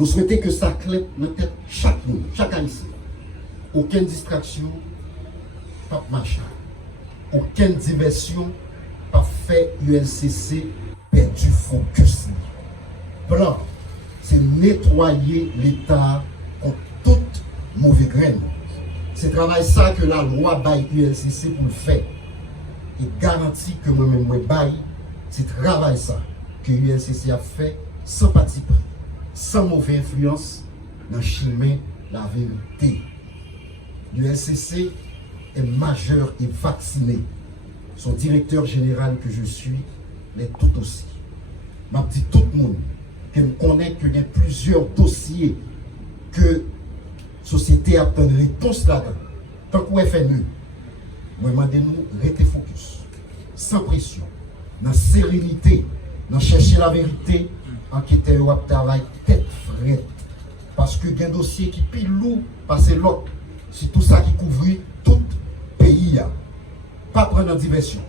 Nous souhaitons que ça claque dans la tête chaque monde, chaque haïtien. Aucune distraction, pas de machin. Aucune diversion, pas fait ULCC perdu focus. Plan, c'est nettoyer l'État contre toute mauvaise graine. C'est travail ça que la loi baille ULCC pour le faire. Et garantit que moi-même, moi baille, c'est travail ça que ULCC a fait sans parti pris, sans mauvaise influence dans le chemin la vérité. L'ULCC est majeur et vacciné. Son directeur général que je suis l'est tout aussi. Je dis tout le monde que me connaît qu'il y a plusieurs dossiers que la société a une réponse là-dedans. Tant qu'on fait mieux, moi demandez-nous rester focus, sans pression, dans sérénité, dans chercher la vérité, enquêter au travail tête frette. Parce que il y a un dossier qui pile lourd parce que l'autre. C'est tout ça qui couvre tout le pays. Pas prendre en diversion.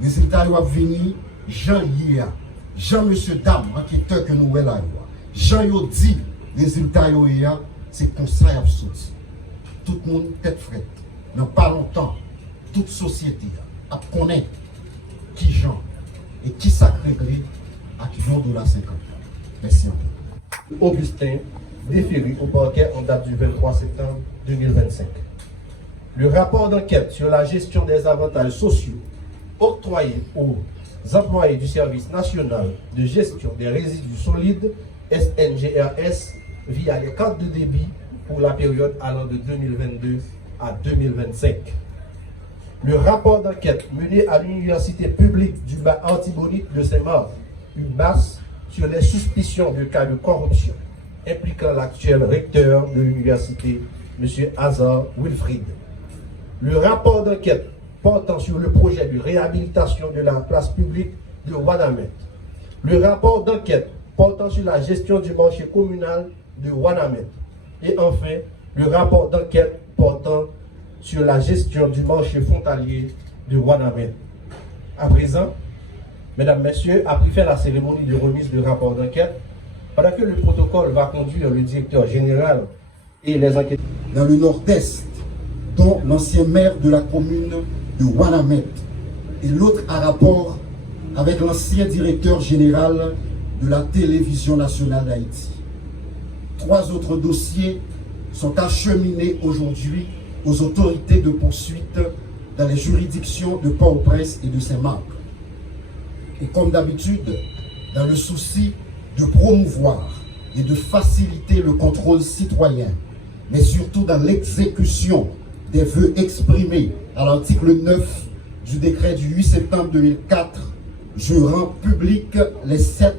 Les résultats doivent venir, Jean Yéa, Jean Monsieur Dame, enquêteur que nous voyons là. Jean Yodi, les résultats c'est comme ça qu'il a sorti. Tout le monde tête frette. Dans pas longtemps, toute société a connaître qui Jean et qui ça réglé à qui Jean $50. Merci. Augustin, déféré au parquet en date du 23 septembre 2025. Le rapport d'enquête sur la gestion des avantages sociaux octroyés aux employés du Service national de gestion des résidus solides, SNGRS, via les cartes de débit pour la période allant de 2022 à 2025. Le rapport d'enquête mené à l'Université publique du Bas Artibonite de Saint-Marc, UBAS, sur les suspicions de cas de corruption impliquant l'actuel recteur de l'université, M. Hazard Wilfried. Le rapport d'enquête portant sur le projet de réhabilitation de la place publique de Ouanamètre. Le rapport d'enquête portant sur la gestion du marché communal de Ouanamètre. Et enfin, le rapport d'enquête portant sur la gestion du marché frontalier de Ouanamètre. À présent, Mesdames, Messieurs, après faire la cérémonie de remise du rapport d'enquête, pendant que le protocole va conduire le directeur général et les enquêteurs. Dans le nord-est, dont l'ancien maire de la commune de Ouanamètre et l'autre a rapport avec l'ancien directeur général de la télévision nationale d'Haïti. 3 autres dossiers sont acheminés aujourd'hui aux autorités de poursuite dans les juridictions de Port-au-Prince et de Saint-Marc. Et comme d'habitude, dans le souci de promouvoir et de faciliter le contrôle citoyen, mais surtout dans l'exécution des vœux exprimés à l'article 9 du décret du 8 septembre 2004, je rends public les 7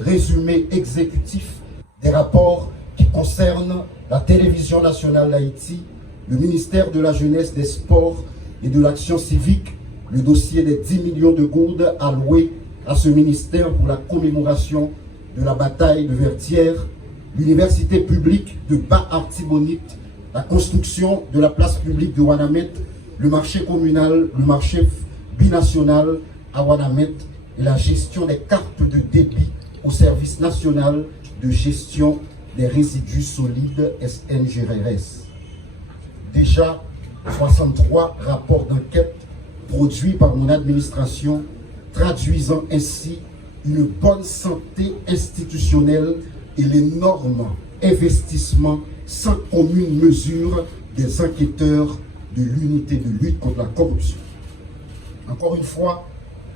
résumés exécutifs des rapports qui concernent la télévision nationale d'Haïti, le ministère de la Jeunesse, des Sports et de l'Action civique, le dossier des 10 millions de gourdes alloués à ce ministère pour la commémoration de la bataille de Vertières, l'université publique de Bas-Artibonite, la construction de la place publique de Ouanamètre, le marché communal, le marché binational à Ouanamètre et la gestion des cartes de débit au service national de gestion des résidus solides SNGRS. Déjà 63 rapports d'enquête produits par mon administration, traduisant ainsi une bonne santé institutionnelle et l'énorme investissement sans commune mesure des enquêteurs de l'unité de lutte contre la corruption. Encore une fois,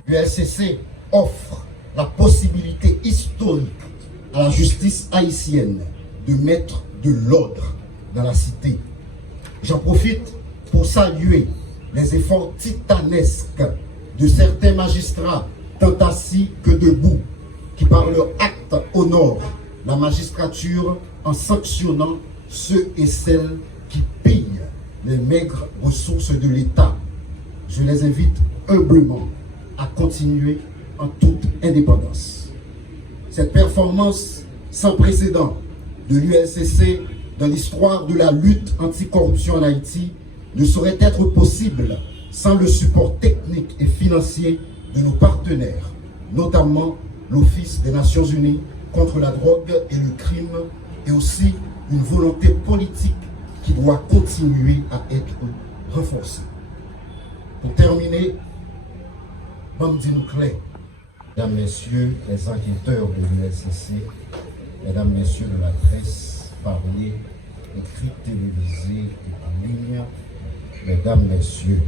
l'ULCC offre la possibilité historique à la justice haïtienne de mettre de l'ordre dans la cité. J'en profite pour saluer les efforts titanesques de certains magistrats, tant assis que debout, qui par leur acte honorent la magistrature en sanctionnant ceux et celles qui pillent les maigres ressources de l'État. Je les invite humblement à continuer en toute indépendance. Cette performance sans précédent de l'ULCC dans l'histoire de la lutte anticorruption en Haïti ne saurait être possible sans le support technique et financier de nos partenaires, notamment l'Office des Nations Unies contre la drogue et le crime et aussi une volonté politique qui doit continuer à être renforcée. Pour terminer, Bamdine Clay, mesdames, messieurs les enquêteurs de l'ULCC, mesdames, messieurs de la presse, parlée, écrite, télévisée et en ligne, mesdames, messieurs.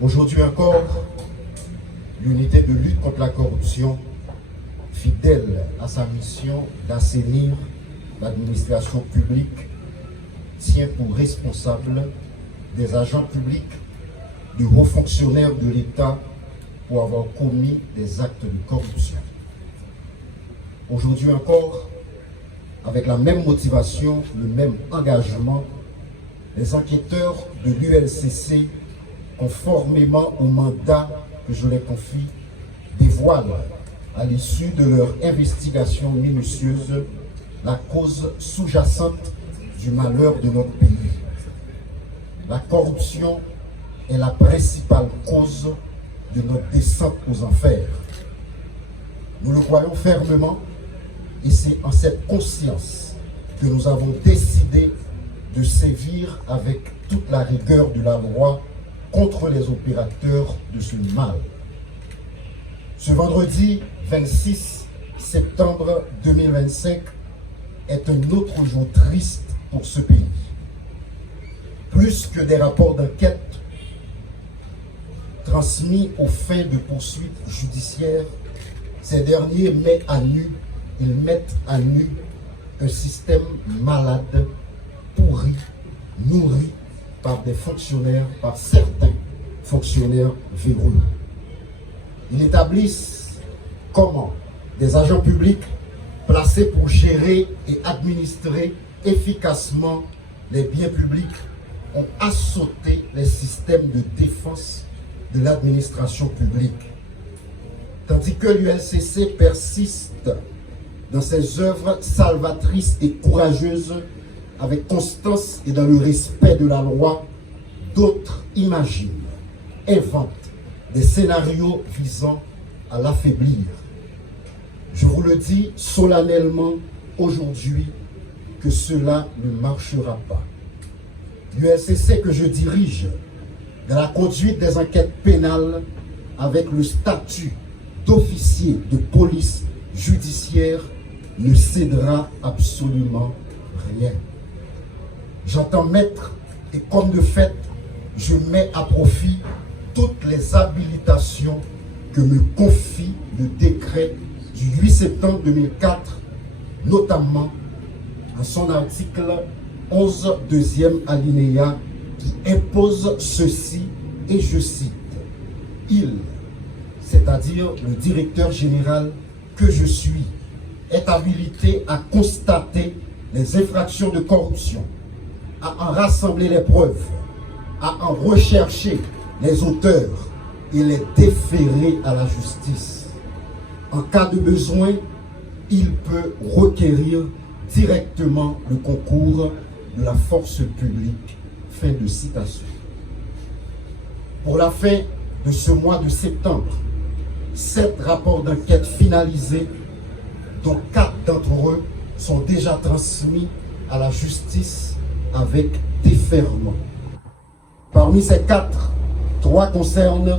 Aujourd'hui encore, l'unité de lutte contre la corruption, fidèle à sa mission d'assainir l'administration publique, tient pour responsable des agents publics, de hauts fonctionnaires de l'État pour avoir commis des actes de corruption. Aujourd'hui encore, avec la même motivation, le même engagement, les enquêteurs de l'ULCC, conformément au mandat que je leur confie, dévoilent, à l'issue de leur investigation minutieuse, la cause sous-jacente du malheur de notre pays. La corruption est la principale cause de notre descente aux enfers. Nous le croyons fermement et c'est en cette conscience que nous avons décidé de sévir avec toute la rigueur de la loi contre les opérateurs de ce mal. Ce vendredi 26 septembre 2025 est un autre jour triste pour ce pays. Plus que des rapports d'enquête transmis aux fins de poursuites judiciaires, ces derniers mettent à nu un système malade, pourri, nourri par des fonctionnaires, par certains fonctionnaires véreux. Ils établissent comment des agents publics placés pour gérer et administrer efficacement les biens publics ont assauté les systèmes de défense de l'administration publique. Tandis que l'ULCC persiste dans ses œuvres salvatrices et courageuses avec constance et dans le respect de la loi, d'autres imaginent, inventent des scénarios visant à l'affaiblir. Je vous le dis solennellement aujourd'hui que cela ne marchera pas. L'ULCC que je dirige dans la conduite des enquêtes pénales avec le statut d'officier de police judiciaire ne cédera absolument rien. J'entends mettre, et comme de fait, je mets à profit toutes les habilitations que me confie le décret du 8 septembre 2004, notamment en son article 11, deuxième alinéa, qui impose ceci, et je cite, « Il, c'est-à-dire le directeur général que je suis, est habilité à constater les infractions de corruption, à en rassembler les preuves, à en rechercher les auteurs et les déférer à la justice. En cas de besoin, il peut requérir directement le concours de la force publique. » Fin de citation. Pour la fin de ce mois de septembre, 7 rapports d'enquête finalisés, dont 4 d'entre eux sont déjà transmis à la justice avec déferment. Parmi ces 4, 3 concernent